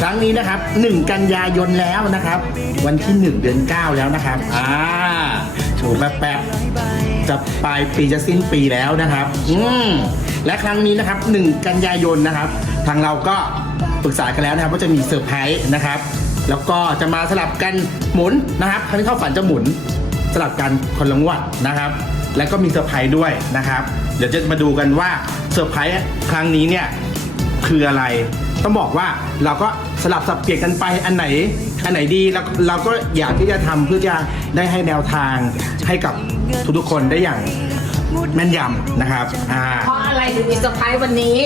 ครั้งนี้นะครับ 1 กันยายนแล้วนะครับ วันที่ 1 เดือน 9 แล้วนะครับ อ่าโฉแป๊บๆจะปลายปีจะสิ้นปีแล้วนะครับ อืมและครั้งนี้นะครับ 1 กันยายนนะครับ ทางเราก็ปรึกษากันแล้วนะครับว่าจะมีเซอร์ไพรส์นะครับ แล้วก็จะมาสลับกันหมุนนะครับครั้งที่เข้าฝันจะหมุนสลับกันคนละงวดนะครับ แล้วก็มีเซอร์ไพรส์ด้วยนะครับ เดี๋ยวจะมาดูกันว่าเซอร์ไพรส์ครั้งนี้เนี่ยคืออะไร ต้องบอกว่าเราก็ สลับสับเปลี่ยนกันไปอันไหน อันไหนดีแล้วเราก็อยากที่จะทำเพื่อจะได้ให้แนวทางให้กับทุกๆคนได้อย่างแม่นยำนะครับอ่า เพราะอะไรถึงมีเซอร์ไพรส์วันนี้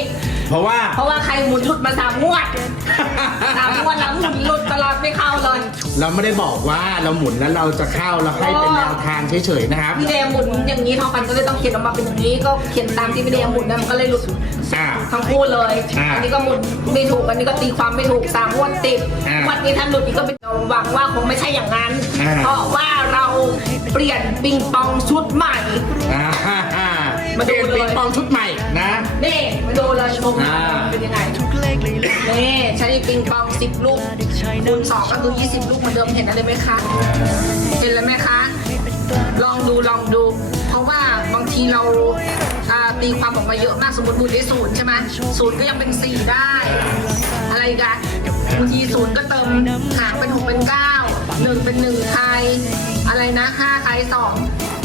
เพราะว่า เพราะว่าใครหมุนหลุดมาสามงวดสามงวดแล้วหมุนหลุดตลอดไม่เข้าเลย เราไม่ได้บอกว่าเราหมุนแล้วเราจะเข้าเราให้เป็นแนวทางเฉยๆนะครับ พี่เดย์หมุนอย่างนี้ทองพันก็เลยต้องเขียนออกมาเป็นอย่างนี้ ก็เขียนตามที่พี่เดย์หมุนนะมันก็เลยหลุดอ่า ทั้งคู่เลย อ่าอันนี้ก็หมุนไม่ถูก อันนี้ก็ตีความไม่ถูกสามงวดติดอ่าวันนี้ถ้าหลุดอีกก็เป็นหวังว่าคงไม่ใช่อย่างนั้น อ่า เพราะว่าเราเปลี่ยนปิงปองชุดใหม่ อ่าฮ่าฮ่า มาเปดูลี่ยนเลยปิงปองชุดใหม่นะ นี่มาดูเลยชมอ่า เป็นยังไงนี่ใช้ปิงปองสิบลูกคูณสองก็คือยี่สิบลูกเหมือนเดิมเห็นอะไรไหมคะเห็นแล้วไหมคะ ลองดูลองดู เพราะว่าบางทีเราอ่าตีความออกมาเยอะมากสมมติบุญได้ศูนย์ใช่ไหมศูนย์ก็ยังเป็นสี่ได้ อะไรอีกันบางทีศูนย์ก็เติมหางเป็นหกเป็นเก้าหนึ่งเป็นหนึ่งไทยอะไรนะห้าไทยสอง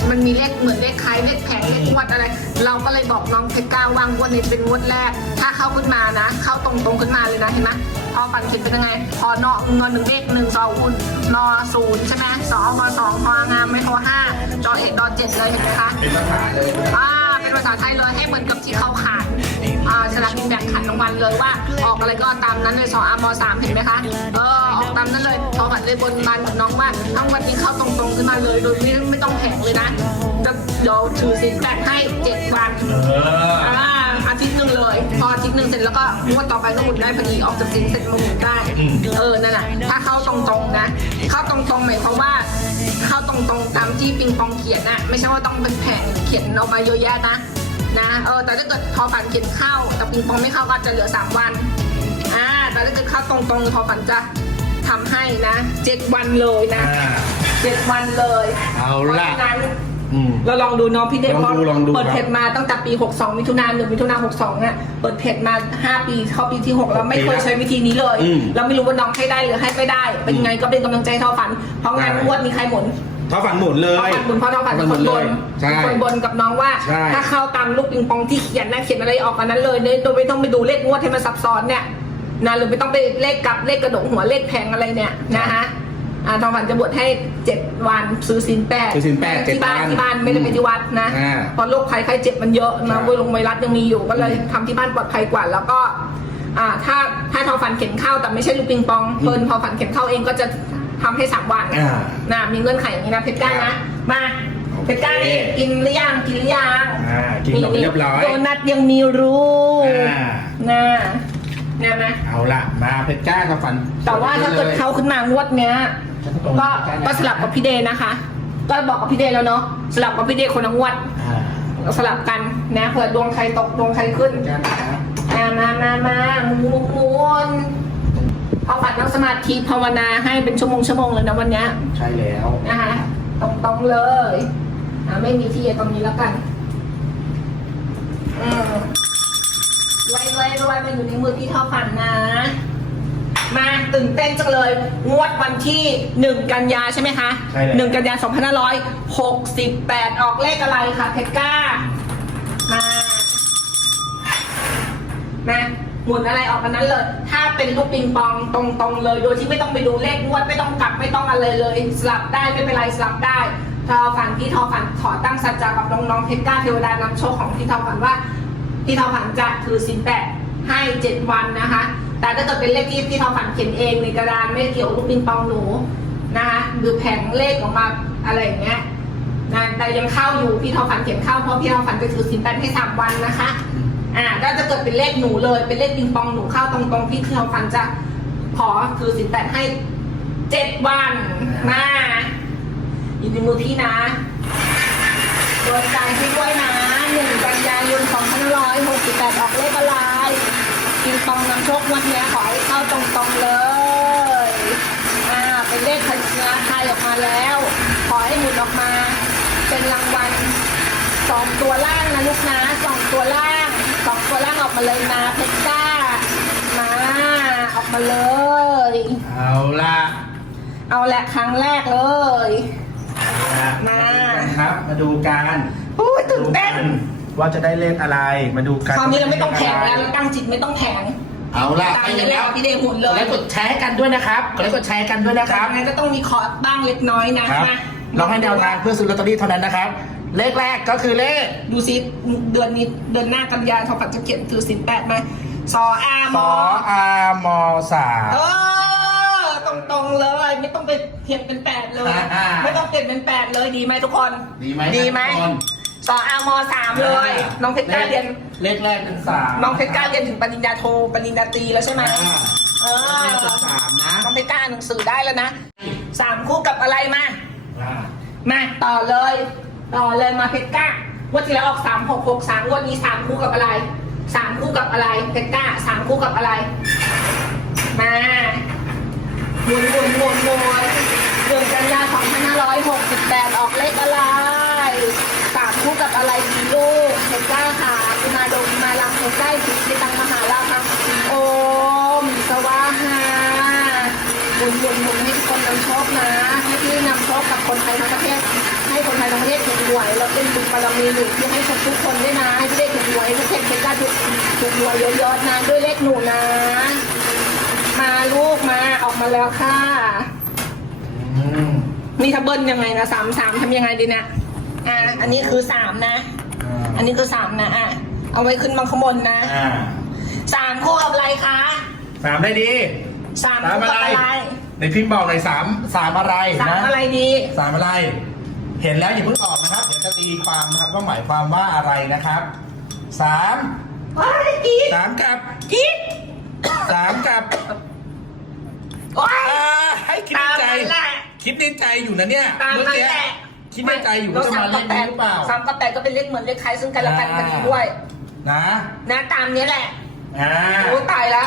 มันมีเลขเหมือนเลขไทยเลขแผงเลขงวดอะไร เราก็เลยบอกน้องเพชรก้าวว่างวดนี้เป็นงวดแรก ถ้าเข้าขึ้นมานะ เข้าตรงๆขึ้นมาเลยนะเห็นไหมพอฝันเขียนเป็นยังไง พอนอนอนหนึ่งเลขหนึ่งสองอุ่นนอศูนย์ใช่ไหมสองนอสองพองามไม่พอห้าจอเอกดอเจ็ดเลยเห็นไหมคะเป็นภาษาเลยอ่าเป็นภาษาไทยเลยให้เหมือนกับที่เขาขาน อ่าฉลากกินแบ่งขันรางวัลเลยว่า ออกอะไรก็ตามนั้นเลยสองอามสามเห็นไหมคะ เออออกตามนั้นเลยพอฝันเลยบนบานกับน้องว่าทั้งวันนี้เข้าตรงๆขึ้นมาเลย โดยไม่ไม่ต้องแข่งเลยนะจะเดี๋ยวถือสินแบ่งให้เจ็ดวันเออ อ่าอาทิตย์หนึ่งเลย พออาทิตย์หนึ่งเสร็จแล้วก็งวดต่อไปก็หมุนได้พอดีออกจากสินเสร็จมาหมุนได้เออ นั่นน่ะ ถ้าเข้าตรงๆนะ เข้าตรงๆหมายความว่าเข้าตรงๆตามที่ปิงปองเขียนนะไม่ใช่ว่าต้องเป็นแผงเขียนออกมาเยอะแยะนะ นะเออแต่ถ้าเกิดทอฝันเขียนเข้า แต่ปิงปองไม่เข้าก็จะเหลือสามวันอ่าแต่ถ้าเกิดเข้าตรงๆทอฝันจะทำให้นะเจ็ดวันเลยนะอ่าเจ็ดวันเลยเอาล่ะพรฉนั้นอืม เราลองดูเน้องพี่เดชลองดูลองดูเปิดครับเพจมาตั้งแต่ปี 62 มิถุนายน1มิถุนายน62อะเปิดเพจมา 5 ปีเข้าปีที่ 6 เราไม่เคยใช้วิธีนี้เลย อืมเราไม่รู้ว่าน้องให้ได้หรือให้ไม่ได้ เป็นไงก็เป็นกำลังใจให้เท่าฝัน เพราะงานใช่ งวดมีใครหมุนเท้าฝันหมุนเลเท่ายฝันหมุนเพราะเท่าฝันเป็นคนบนใช่เป็นคนบนกับน้องว่า ใช่ ถ้าเข้าตามลูกปิงปองที่เขียนนะเขียนอะไรออกมานั้นเลยโดยไม่ต้องไปดูเลขงวดให้มันซับซ้อนเนี่ยนะหรือไม่ต้องไปเลขกลับเลขกระดกหัวเลขแพงอะไรเนี่ยนะฮะอ่าทองฝันจะบวชให้เจ็ดวันซื้อศีลแปดซื้อศีลแปดเจ็ดที่บ้านวันที่บ้านไม่ได้ไปที่วัดนะอ่าเพราะโรคภัยไข้เจ็บมันเยอะใช่นะไวลงไวรัสยังมีอยู่ก็เลยทำที่บ้านปลอดภัยกว่าแล้วก็ อ่าถ้าถ้าทอฝันเข็นเข้าแต่ไม่ใช่ลูกปิงปองเพิ่นทอฝันเข็นเข้าเองก็จะ ทำให้สามวันอ่านะมีเงื่อนไขอย่างนี้นะเพชรก้าครันะบมาโอเคเพชรก้านี่กินหรือยังกินหรือยังอ่ากินกับเรียบร้อยโดนัทยังมีรูอ่านะนะนะเอาล่ะมาเพชรจ้ากับฝัน แต่ว่าถ้าเกิดเขาขึ้นมางวดเนี้ยตรงก็เพชรจ้าก็สลับกับพี่เดย์นะคะ ก็บอกกับพี่เดย์แล้วเนาะสลับกับพี่เดย์คนละงวดอ่าสลับกันนะเผื่อดวงใครตกดวงใครขึ้นเพชรจ้านะครับมามามามาหมุนหมุน เอาฝัดนั่งสมาธิภาวนาให้เป็นชั่วโมงชั่วโมงเลยนะวันเนี้ยใช่แล้วนะคะตรงตรงๆเลยอ่าไม่มีที่ตรงนี้แล้วกันอืมรวยรวยรวยมาอยู่ในมือพี่เท่าฝันนะ มาตื่นเต้นจังเลย งวดวันที่หนึ่งกันยาใช่ไหมคะใช่แล้วหนึ่งกันยาสองพันห้าร้อยหกสิบแปดออกเลขอะไรคะเพชรก้ามา นะ หมุนอะไรออกมานั้นเลย ถ้าเป็นลูกปิงปองตรงๆเลย โดยที่ไม่ต้องไปดูเลขงวดไม่ต้องกลับไม่ต้องอะไรเลย สลับได้ไม่เป็นไรสลับได้ทอฝันพี่ทอฝันขอตั้งสัจจะกับน้องๆเพชรก้าเทวดานำโชคของพี่ทอฝันว่าพี่ทอฝันจะถือสินแปดให้เจ็ดวันนะคะ แต่ถ้าเกิดเป็นเลขที่พี่ทอฝันเขียนเองในกระดานไม่เกี่ยวกับลูกปิงปองหนูนะคะหรือแผงเลขออกมาอะไรอย่างเงี้ยนะแต่ยังเข้าอยู่พี่ทอฝันเขียนเข้าเพราะพี่ทอฝันจะถือสินแปดให้สามวันนะคะ อ่าก็จะเกิดเป็นเลขหนูเลย เป็นเลขปิงปองหนูเข้าตรงตรงที่เที่ยวฟันจะขอคือสินแตกให้เจ็ดวันนะยินดีมือพี่นะโดนใจที่ด้วยนะหนึ่งกันยายนสองพันร้อยหกสิบแปดออกเลขอะไรปิงปองนำโชควันนี้ขอให้เข้าตรงตรงเลยอ่าเป็นเลขพญาไทยออกมาแล้ว ขอให้หมุนออกมา เป็นรางวัลสองตัวล่างนะลูกนะสองตัวล่าง ตัวล่างออกมาเลยนะเพชรจ้ามาออกมาเลย เอาละเอาแหละครั้งแรกเลยมา ครับ มาดูกันอุ้ยตื่นเต้นว่าจะได้เลขอะไรมาดูกันคราวนี้เราไม่ต้องแข่งแล้วเราตั้งจิตไม่ต้องแข่งเอาละตามนี้เลยเอาพี่เดย์หมุนเลยกดไลค์กดแชร์ให้กันด้วยนะครับกดไลค์กดแชร์กันด้วยนะครับงั้นก็ต้องมีคอร์สบ้างเล็กน้อยนะครับมาเราให้แนวทางเพื่อซื้อลอตเตอรี่เท่านั้นนะครับ เลขแรกก็คือเลขดูซิเดือนนี้เดือนหน้ากันยาทอปัดจะเขียนถือสินแปดไหมสออามสออามสามเออตรงๆเลย ไม่ต้องไปเขียนเป็นแปดเลย อ่าไม่ต้องเปลี่ยนเป็นแปดเลยดีไหมทุกคน ดีไหมดีไหม ทุกคนสออามสามเลย น้องเพชรกล้าเรียน เลขแรกเป็นสามน้องเพชรกล้าเรียนถึงปริญญาโทปริญญาตรีแล้วใช่ไหมอ่าเอเลขอเป็นสามนะน้องเพชรกล้าอ่านหนังสือได้แล้วนะสามคู่กับอะไรมา อ่ามาต่อเลย ต่อเลยมาเพชรก้างวันที่แล้วออกสามหกหกสามวันนี้สามคู่กับอะไรสามคู่กับอะไรเพชรก้าสามคู่กับอะไร มาหมุนหมุนหมุนหมุนเดือนกันยาสองพันห้าร้อยหกสิบแปดออกเลขอะไรสามคู่กับอะไรดีลูกเพชรก้าค่ะคุณมาดงมาลังเพชรก้าผิดในตังมหาลาภโอมสวาหาหมุนหมุนหมุน นำโชคนะให้พี่นำโชคกับคนไทยทั้งประเทศ ให้คนไทยทั้งประเทศถูกหวยแล้วเป็นบุญบารมีหนึ่งที่ให้ทุกคนด้วยนะให้ได้ถูกหวยทุกคนเป็นการถูกถูกหวยเยอะๆนะด้วยเลขหนูนะ มาลูกมาออกมาแล้วค่ะมนี่ถ้าเบิ้ลยังไงนะสามสามทำยังไงดีนะอ่าอันนี้คือสามนะ อันนี้คือสามนะอะเอาไว้ขึ้นมาข้างบนนะสามคู่กับอะไรคะสามได้ดีสามคู่กับอะไร ในพิมพ์บอกหน่อยสามสามอะไรสามนะอะไรดี สามอะไร เห็นแล้วอย่าเพิ่งออกนะครับเดี๋ยวจะตีความนะครับว่าหมายความว่าอะไรนะครับสามว้ายกรีดสามกับกรีดสามกับว้ายอ่าให้คิดในใจ ตามนั้นแหละคิดในใจอยู่นะเนี่ยตามเมื่อนั้นกี้แหละ คิดในใจอยู่ว่าจะมาเลขนี้หรือเปล่า สามกับแปดก็เป็นเลขเหมือนเลขคล้ายซึ่งกันและกันพอดีด้วย นะนะตามนี้แหละอ่า โอ้ตายละ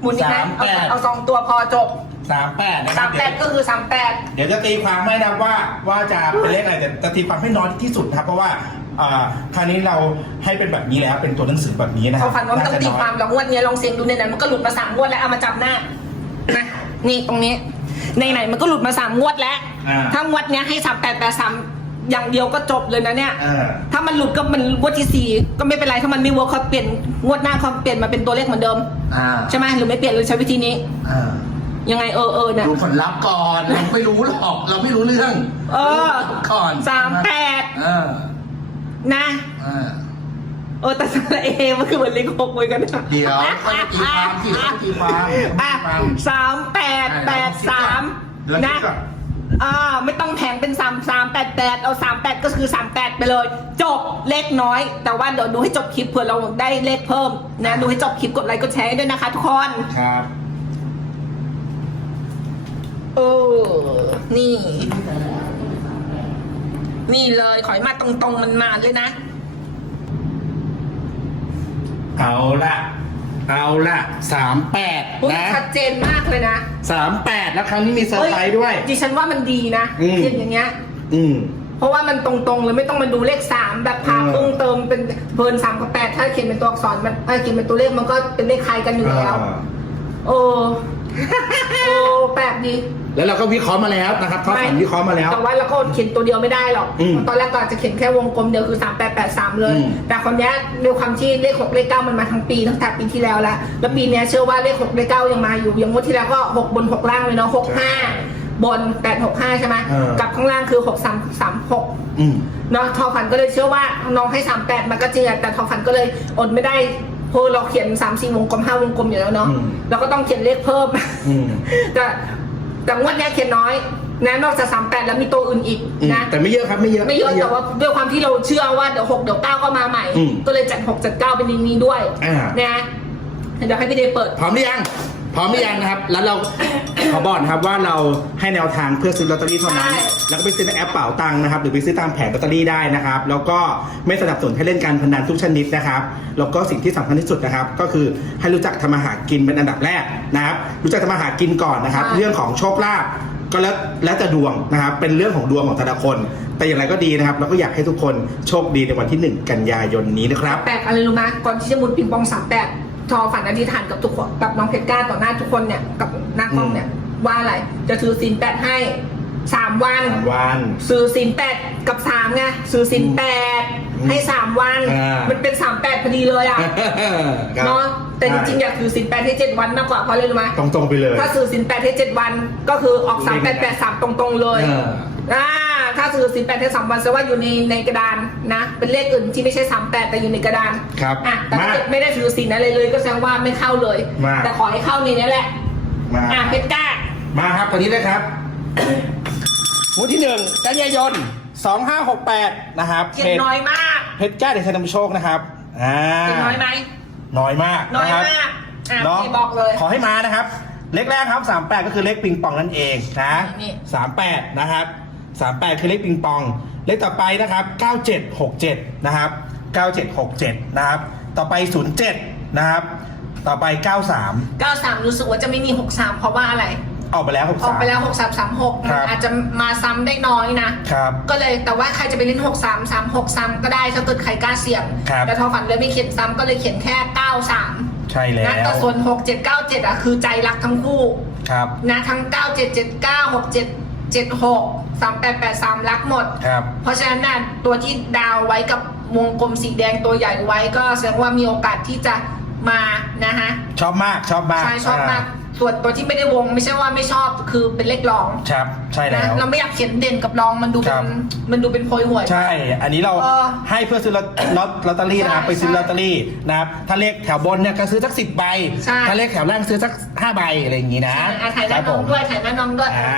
หมุนอีกนะสามเอาแปดเอาสองตัวพอจบ สามแปดนะคสารับมแปดก็คือสามแปด เดี๋ยวจะตีความให้นะว่าว่าจะเป็นเลขอะไรแต่จะตีความให้น้อยที่สุดนะครับ เพราะว่าอ่าคราวนี้เราให้เป็นแบบนี้แล้วเป็นตัวหนังสือแบบนี้นะครัเขาฝันว่าไม่ต้องตีความหรอกงวดนี้ลองเสียงดูในไหนๆมันก็หลุดมาสามงวดแล้วเอามาจับหน้านะนี่ตรงนี้ในไหนๆมันก็หลุดมาสามงวดแล้ว อ่าถ้างวดเนี้ยให้สามแปดแปดสามอย่างเดียวก็จบเลยนะเนี่ย เออ ถ้ามันหลุดก็มันงวดที่สี่ก็ไม่เป็นไรถ้ามันไม่เวิร์คเขาเปลี่ยนงวดหน้าเขาเปลี่ยนมาเป็นตัวเลขเหมือนเดิมอ่าใช่ไหมหรือไม่เปลี่ยนหรือใช้วิธีนี้ อ่า ยังไงเออเออเนี่ย ดูผลลัพธ์ก่อนเราไม่รู้หรอก เราไม่รู้เรื่องเออ ดูผลก่อนสามแปดเออนะเออเออแต่สระเอมันคือเหมือนลิงหกเหมือนกันนะเดี๋ยวค่อยมาตีความสิค่อยมาตีความอะค่อยมาตีความ สามแปดแปดสามเดี๋ยวคินะดก่อน อ่าไม่ต้องแทงเป็นสามสามแปดแปดเอาสามแปดก็คือสามแปดไปเลย จบเลขน้อย แต่ว่าเดี๋ยวดูให้จบคลิปเผื่อเราได้เลขเพิ่มนะดูให้จบคลิปกดไลค์กดแชร์ให้ด้วยนะคะทุกคน ครับ เออ นี่ นี่เลยขอยมาตรงๆมันมาเลยนะ เอาละเอาละสามแปดอุ๊ยนะชัดเจนมากเลยนะสามแปดแล้วครั้งนี้มีเซอร์ไพรส์ด้วย ดิฉันว่ามันดีนะอืมเขียนอย่างเงี้ย อืม เพราะว่ามันตรงๆเลยไม่ต้องมาดูเลขสามแบบพาเออ พุ่งเติมเป็นเบิร์นสามกับแปดถ้าเขียนเป็นตัวอักษรมันถ้าเขียนเป็นตัวเลขมันก็เป็นเลขคล้ายกันอยู่แล้วโอ้ โอ้แปลกดี แล้วเราก็วิเคราะห์มาแล้วนะครับเขาฝันวิเคราะห์มาแล้ว แต่ว่าเราก็เขียนตัวเดียวไม่ได้หรอก อืมตอนแรกก็อาจจะเขียนแค่วงกลมเดียวคือ 3883 เลย อืม แต่คนนี้ยด้วยความที่เลข 6 เลข 9 มันมาทั้งปีตั้งแต่ปีที่แล้วแล้วแล้วปีเนี้ยเชื่อว่าเลข 6 เลข 9 ยังมาอยู่อย่างงวดที่แล้วก็ 6 บน 6 ล่างเลยเนาะ65 บน 865 ใช่ไหมเออ กับข้างล่างคือ 6336 อืม เนาะทอฝันก็เลยเชื่อว่าน้องให้38มันก็จริงอะแต่ทอฝันก็เลยอดไม่ได้ เพราะเราเขียน3 4วงกลม5วงกลมอยู่แล้วเนาะอืม เราก็ต้องเขียนเลขเพิ่ม อืมแต่แต่งวดเนี้ยเขียนน้อยนะนอกจากสามแปดแล้วมีตัวอื่นอีกอืมนะ แต่ไม่เยอะครับไม่เยอะ ไม่เยอะแต่ว่าด้วยความที่เราเชื่อว่าเดี๋ยวหกเดี๋ยวเก้าก็มาใหม่ อืมก็เลยจัดหกจัดเก้าเป็นนี้ด้วยอ่านะเดี๋ยวให้พี่เดย์เปิดพร้อมหรือยัง พร้อมหรือยังนะครับ แล้วเรา ขอบอกนะครับว่าเราให้แนวทางเพื่อซื้อลอตเตอรี่เท่านั้น ใช่ แล้วก็ไปซื้อในแอปเป๋าตังค์นะครับ หรือไปซื้อตามแผงลอตเตอรี่ได้นะครับ แล้วก็ไม่สนับสนุนให้เล่นการพนันทุกชนิดนะครับ แล้วก็สิ่งที่สำคัญที่สุดนะครับ ก็คือให้รู้จักทำมาหากินเป็นอันดับแรกนะครับ รู้จักทำมาหากินก่อนนะครับเรื่องของโชคลาภก็แล้วแล้วแต่ดวงนะครับ เป็นเรื่องของดวงของแต่ละคน แต่อย่างไรก็ดีนะครับ เราก็อยากให้ทุกคนโชคดีในวันที่ 1 กันยายนนี้นะครับ แปดอะไรรู้ไหมก่อนที่จะหมุนปิงปองสามแปด ทอฝันอธิษฐานกับทุกคนกับน้องเพชรกล้าต่อหน้าทุกคนเนี่ยกับหน้ากล้องเนี่ย ว่าอะไรจะถือศีลแปดให้สามวันวัน ซื้อศีลแปดกับสามไงซื้อศีลแปดอืมให้สามวัน อ่ามั มันเป็นสามแปดพอดีเลยอะครับเนาะแต่จริงๆอยากถือศีลแปดให้เจ็ดวันมากกว่าเพราะอะไรรู้ไหมตรงๆไปเลย ถ้าซื้อศีลแปดให้เจ็ดวัน ก็คือออกสามแปดแปดสามตรงๆเลยเอออ่า ถ้าซื้อศีลแปดให้สามวันแสดงว่าอยู่ในในกระดานนะ เป็นเลขอื่นที่ไม่ใช่สามแปดแต่อยู่ในกระดานครับอะแต่ถ้ามา เกิดไม่ได้ถือศีลอะไรเลยก็แสดงว่าไม่เข้าเลย มา แต่ขอให้เข้าในนี้แหละมาอะเพชรกล้า มาครับตอนนี้เลยครับวันที่หนึ่งกันยายน2568 นะครับเขียนน้อยมากเพชรจ้าเดชนำโชคนะครับอ่าเขียนน้อยไหมน้อยมากน้อยนะครับ มากอะเนาะพี่บอกเลย ขอให้มานะครับ เลขแรกครับ 38 ก็คือเลขปิงปองนั่นเองนะนี่ 38 นะครับ 38 คือเลขปิงปอง เลขต่อไปนะครับ 9767 นะครับ 9767 นะครับ ต่อไป 07 นะครับ ต่อไป 93 93 รู้สึกว่าจะไม่มี 63 เพราะว่าอะไร ออกไปแล้วออกไปแล้ว 63 6336ครับอาจจะมาซ้ำได้น้อยนะ ครับ ก็เลยแต่ว่าใครจะไปเล่น 6 3 3 6 3ก็ได้ถ้าเกิดใครกล้าเสี่ยง ครับ แต่ทอฝันเลยไม่เขียนซ้ำก็เลยเขียนแค่ 93ใช่แล้นะแต่วส่วน 6 7 9 7 อะ คือใจรักทั้งคู่ ครับ นะทั้ง 9 7 7 9 6 7 7 6 3 8 8 3 รักหมด ครับ เพราะฉะนั้นน่ะตัวที่ดาวไว้กับวงกลมสีแดงตัวใหญ่ไว้ก็แสดงว่ามีโอกาสที่จะมานะคะชอบมากชอบมาก ใช่ชอบมาก ส่วนตัวที่ไม่ได้วงไม่ใช่ว่าไม่ชอบคือเป็นเลขรองครับใช่แล้นะวเราไม่อยากเขียนเด่นกับรองมันดูเป็ครันบ มันดูเป็นโพยหวย ใช่ อันนี้เราเออให้เพื่อซื้อลอตลอตลอตเตอรี่นะครับ ใช่ไปซื้อใช่ลอตเตอรี่นะครับ ถ้าเลขแถวบนเนี่ยก็ซื้อสักสิบใบ ใช่ ถ้าเลขแถวล่างซื้อสักห้าใบอะไรอย่างนี้นะอะถ่ายหน้าคน้รัอบงผมด้วยถ่ายหน้าน้องด้วยอ่า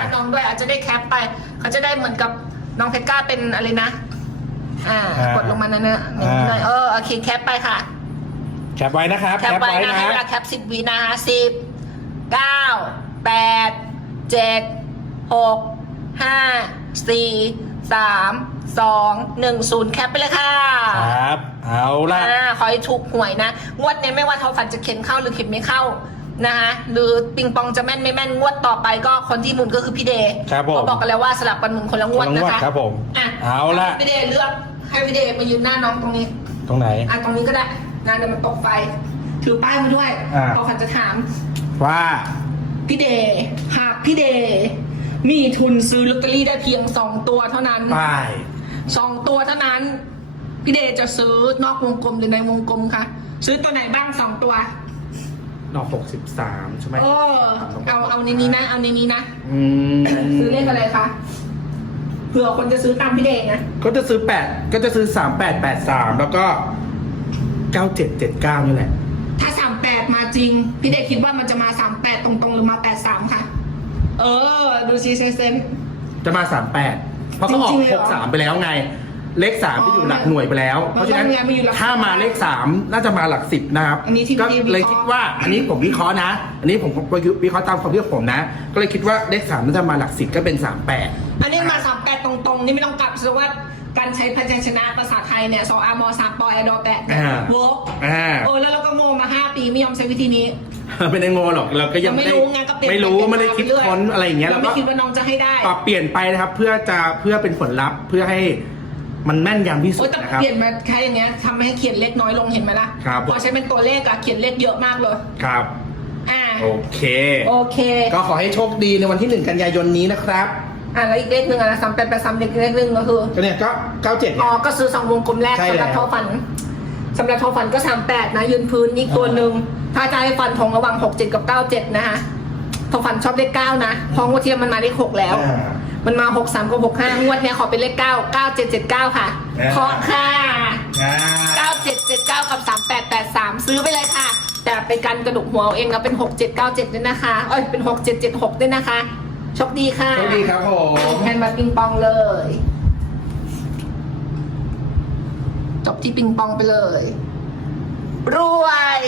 ถ่ายหน้าน้องด้วยอาจจะได้แคปไป เขาจะได้เหมือนกับน้องเพชรกล้าเป็นอะไรนะ อ่า กดลงมานั่นเนอะอย่างนี้หน่อยเออโอเคแคปไปค่ะ แคปไว้นะครับแคปไว้นะให้เวลาแคปสิบวินะสิบ เก้าแปดเจ็ดหกห้าสี่สามสองหนึ่งศูนย์แคปไปเลยค่ะ ครับ เอาละอ่าขอให้ถูกหวยนะ งวดเนี้ยไม่ว่าทอฝันจะเข็นเข้าหรือเข็นไม่เข้านะคะหรือปิงปองจะแม่นไม่แม่นงวดต่อไปก็คนที่หมุนก็คือพี่เดย์ครับผมเขาบอกกันแล้วว่าสลับกันหมุนคนละงวดคนละงนะวดคะครับผมอะเอาละพี่เดย์เลือกให้พี่เดย์มายืนหน้าน้องตรงนี้ ตรงไหนอะตรงนี้ก็ได้นะเดี๋ยวมันตกไฟถือป้ายมาด้วยอ่าพอฝันจะถาม ว่า พี่เดย์หากพี่เดย์มีทุนซื้อลอตเตอรี่ได้เพียงสองตัวเท่านั้นป้าย สองตัวเท่านั้น พี่เดย์จะซื้อนอกวงกลมหรือในวงกลมคะซื้อตัวไหนบ้างสองตัวนอกหกสิบสามใช่ไหมเออเอาเอาในนี้นะเอาในนี้นะอืมซื้อเลขอะไรคะเผื่อคนจะซื้อตามพี่เดย์นะก็จะซื้อแปดก็จะซื้อสามแปดแปดสามแล้วก็เก้าเจ็ดเจ็ดเก้านี่แหละ ถ้าสามแปดมาจริง พี่เดย์คิดว่ามันจะมาสามแปดตรงๆ หรือมาแปดสามคะ เออ ดูซีเซนจะมาสามแปดเพราะเขาออกจริงๆเลยเหหรอกสามไปแล้วไง เลขสามที่อยู่หลักหน่วยไปแล้ว เพราะฉะนั้นมันต้องมีหลักถ้ามาเลขสามน่าจะมาหลักสิบนะครับ อันนี้ที่ก็พี่วิเคราะห์ เลยคิดว่า อันนี้ผมวิเคราะห์นะ อันนี้ผมวิเคราะห์ตามความคิดของผมนะ ก็เลยคิดว่าเลขสามน่าจะมาหลักสิบก็เป็นสามแปดอันนี้มาสามแปดตรงๆ นี่ไม่ต้องกลับเพราะว่า การใช้พยัญชนะภาษาไทยเนี่ยสออามอสามปอยอดอแปดเนี่ยอ่า เวิร์กอ่าเออแล้วเราก็โง่มาห้าปีไม่ยอมใช้วิธีนี้ ไม่ได้โง่หรอกเราก็ยังไม่รู้ไงก็เปลี่ยนไม่รู้ปลี่ยนไม่ได้คิดมาเรื่อยค้นอะไรอย่างเงี้ยเราเราไม่ก็คิดว่าน้องจะให้ได้ปรับเปลี่ยนไปนะครับเพื่อจะเพื่อเป็นผลลัพธ์เพื่อให้มันแม่นยำที่สุโอ้ดยแต่นะครับ เปลี่ยนมาแค่อย่างเงี้ยทำให้เขียนเลขน้อยลงเห็นไหมล่ะครับ พอใช้เป็นตัวเลขอะเขียนเลขเยอะมากเลย ครับ อ่าโอเค โอเค ก็ขอให้โชคดีในวันที่หนึ่งกันยายนนี้นะครับ อ่าแล้วอีกเลขหนึ่งอะสามแปดแปดสามเลขเลขหนึ่งก็คือ ก็เนี่ยก็เก้าเจ็ดอ๋เนี่อย ก็ซื้อสองวงกลมแรกใช่สำหรับแล้วทอฝันสำหรับทอฝันก็สามแปดนะยืนพื้นอีกตัวหนึ่งถ้าจะให้ฟันธงระหว่างหกเจ็ดกับเก้าเจ็ดนะคะทอฝันชอบเลขเก้านะเพราะงวดเทียมมันมาเลขหกแล้ว อ่า มันมาหกสามกับหกห้างวดเนี้ยขอเป็นเลขเก้าเก้าเจ็ดเจ็ดเก้าค่ะอ่าเคาะค่ะอ่าเก้าเจ็ดเจ็ดเก้ากับสามแปดแปดสามซื้อไปเลยค่ะ แต่ไปกันกระดูกหัวเอาเองแล้วเป็นหกเจ็ดเก้าเจ็ดด้วยนะคะเอ้ยเป็นหกเจ็ดเจ็ดหกด้วยนะคะ โชคดีค่ะโชคดีครับผมแทนมาปิงปองเลย จบที่ปิงปองไปเลย รวย